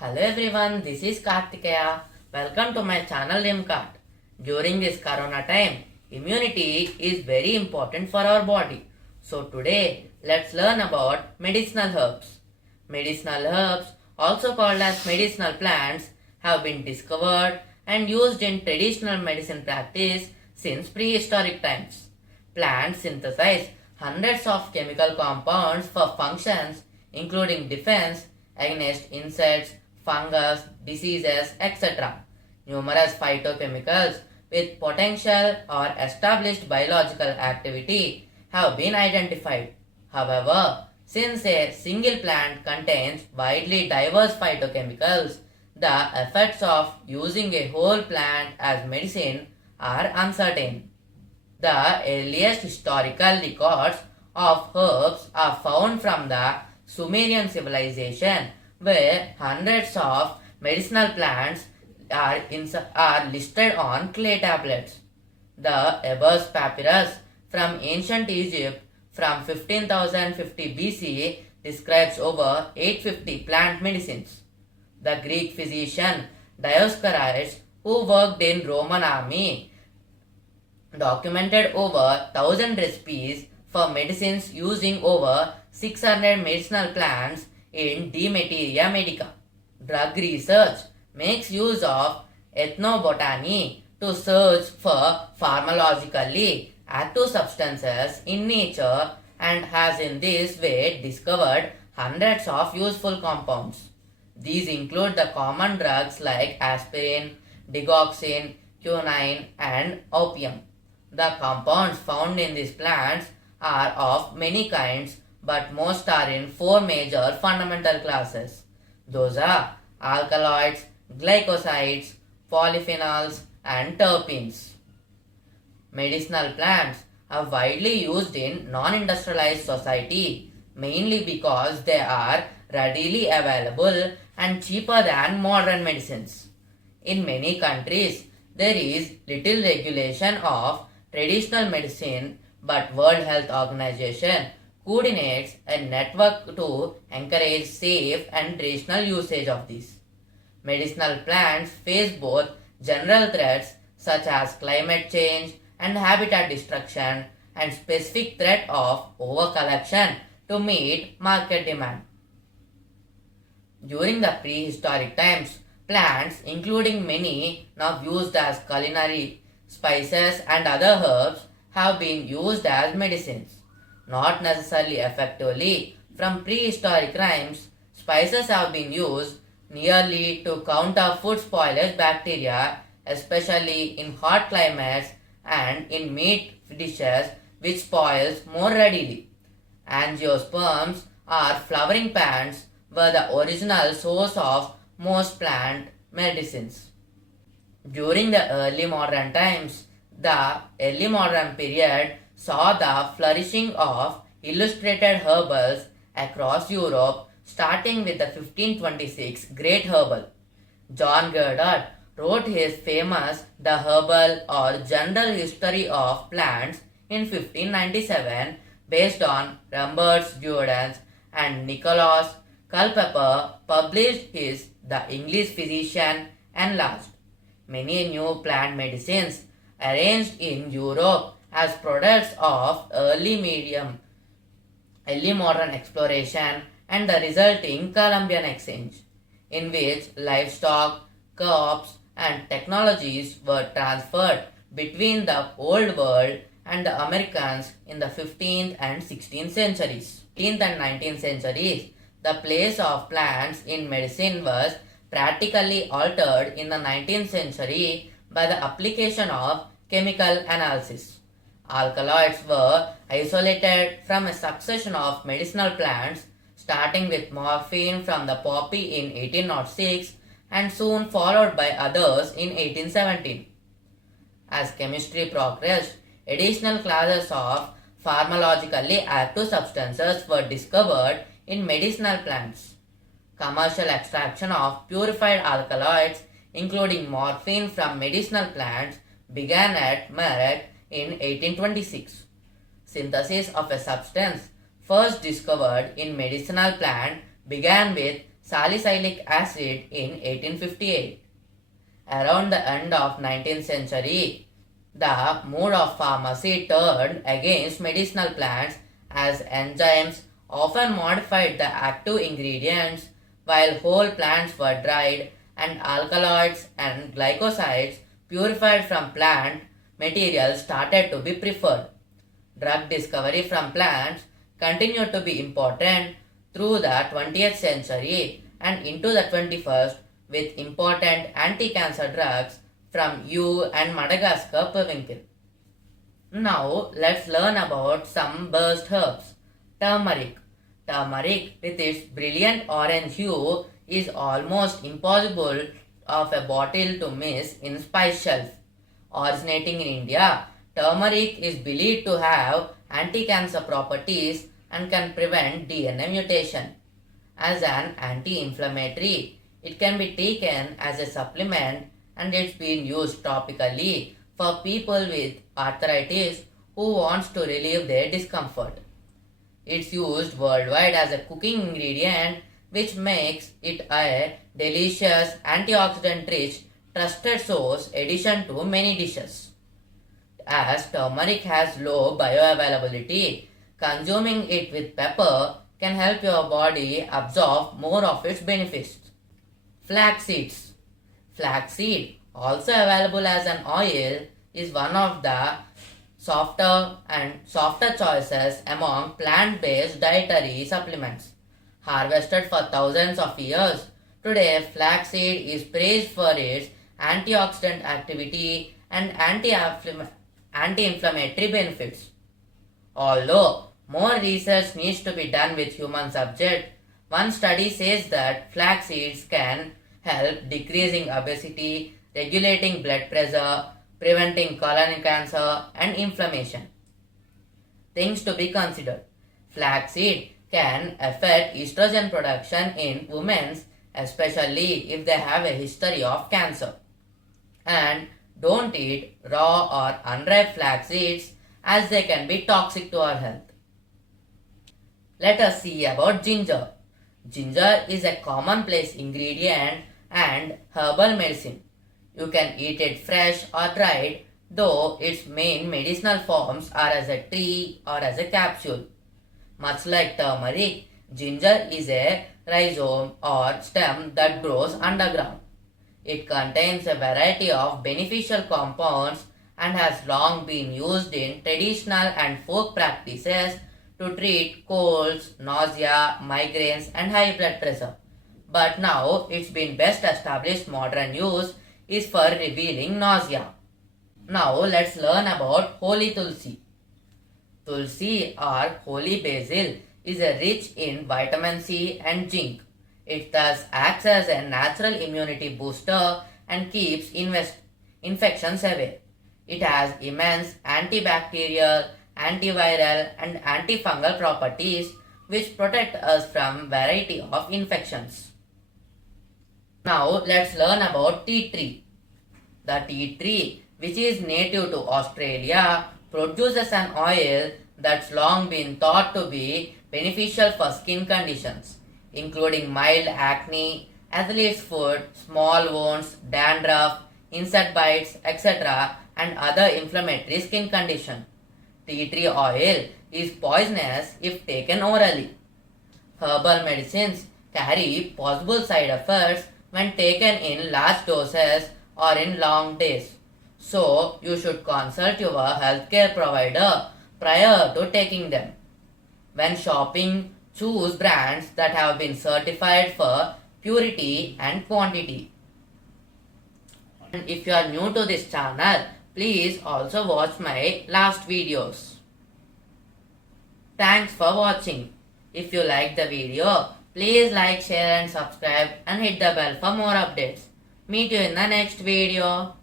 Hello everyone, this is Kartikeya. Welcome to my channel Rimcart. During this corona time, immunity is very important for our body. So today, let's learn about medicinal herbs. Medicinal herbs, also called as medicinal plants, have been discovered and used in traditional medicine practice since prehistoric times. Plants synthesize hundreds of chemical compounds for functions including defense against insects, fungus, diseases, etc. Numerous phytochemicals with potential or established biological activity have been identified. However, since a single plant contains widely diverse phytochemicals, the effects of using a whole plant as medicine are uncertain. The earliest historical records of herbs are found from the Sumerian civilization, where hundreds of medicinal plants are listed on clay tablets. The Ebers Papyrus from ancient Egypt from 15,050 BC describes over 850 plant medicines. The Greek physician Dioscorides, who worked in Roman army, documented over 1,000 recipes for medicines using over 600 medicinal plants in De Materia Medica. Drug research makes use of ethnobotany to search for pharmacologically active substances in nature and has in this way discovered hundreds of useful compounds. These include the common drugs like aspirin, digoxin, quinine, and opium. The compounds found in these plants are of many kinds, but most are in four major fundamental classes. Those are alkaloids, glycosides, polyphenols, and terpenes. Medicinal plants are widely used in non-industrialized society mainly because they are readily available and cheaper than modern medicines. In many countries, there is little regulation of traditional medicine, but World Health Organization coordinates a network to encourage safe and rational usage of these. Medicinal plants face both general threats such as climate change and habitat destruction and specific threat of overcollection to meet market demand. During the prehistoric times, plants, including many now used as culinary spices and other herbs, have been used as medicines. Not necessarily effectively, from prehistoric times, spices have been used nearly to counter food spoilage bacteria, especially in hot climates and in meat dishes which spoils more readily. Angiosperms or flowering plants were the original source of most plant medicines. During the early modern times, the early modern period saw the flourishing of illustrated herbals across Europe, starting with the 1526 Great Herbal. John Goddard wrote his famous The Herbal or General History of Plants in 1597 based on Rembert's Jordaens, and Nicholas Culpeper published his The English Physician Enlarged. Many new plant medicines arranged in Europe as products of early modern exploration and the resulting Columbian Exchange, in which livestock, crops, and technologies were transferred between the Old World and the Americans in the 15th and 16th centuries. 18th and 19th centuries, the place of plants in medicine was practically altered in the 19th century by the application of chemical analysis. Alkaloids were isolated from a succession of medicinal plants, starting with morphine from the poppy in 1806 and soon followed by others in 1817. As chemistry progressed, additional classes of pharmacologically active substances were discovered in medicinal plants. Commercial extraction of purified alkaloids, including morphine from medicinal plants, began at Meerut in 1826. Synthesis of a substance first discovered in medicinal plant began with salicylic acid in 1858. Around the end of 19th century, the mood of pharmacy turned against medicinal plants as enzymes often modified the active ingredients while whole plants were dried and alkaloids and glycosides purified from plant materials started to be preferred. Drug discovery from plants continued to be important through the 20th century and into the 21st with important anti-cancer drugs from Yew and Madagascar periwinkle. Now let's learn about some burst herbs. Turmeric. Turmeric with its brilliant orange hue is almost impossible of a bottle to miss in spice shelf. Originating in India, turmeric is believed to have anti-cancer properties and can prevent DNA mutation. As an anti-inflammatory, it can be taken as a supplement and it's been used topically for people with arthritis who wants to relieve their discomfort. It's used worldwide as a cooking ingredient which makes it a delicious antioxidant rich trusted source addition to many dishes. As turmeric has low bioavailability, consuming it with pepper can help your body absorb more of its benefits. Flax seeds. Flaxseed, also available as an oil, is one of the softer choices among plant-based dietary supplements. Harvested for thousands of years, today flaxseed is praised for its antioxidant activity and anti-inflammatory benefits. Although more research needs to be done with human subjects, one study says that flax seeds can help decreasing obesity, regulating blood pressure, preventing colon cancer and inflammation. Things to be considered. Flaxseed can affect estrogen production in women, especially if they have a history of cancer. And don't eat raw or unripe flax seeds as they can be toxic to our health. Let us see about ginger. Ginger is a commonplace ingredient and herbal medicine. You can eat it fresh or dried, though its main medicinal forms are as a tea or as a capsule. Much like turmeric, ginger is a rhizome or stem that grows underground. It contains a variety of beneficial compounds and has long been used in traditional and folk practices to treat colds, nausea, migraines and high blood pressure. But now its been best established modern use is for relieving nausea. Now let's learn about holy tulsi. Tulsi or holy basil is rich in vitamin C and zinc. It thus acts as a natural immunity booster and keeps infections away. It has immense antibacterial, antiviral and antifungal properties which protect us from variety of infections. Now let's learn about tea tree. The tea tree, which is native to Australia, produces an oil that's long been thought to be beneficial for skin conditions, including mild acne, athlete's foot, small wounds, dandruff, insect bites, etc. and other inflammatory skin conditions. Tea tree oil is poisonous if taken orally. Herbal medicines carry possible side effects when taken in large doses or in long days. So, you should consult your healthcare provider prior to taking them. When shopping, choose brands that have been certified for purity and quantity. And if you are new to this channel, please also watch my last videos. Thanks for watching. If you like the video, please like, share and subscribe and hit the bell for more updates. Meet you in the next video.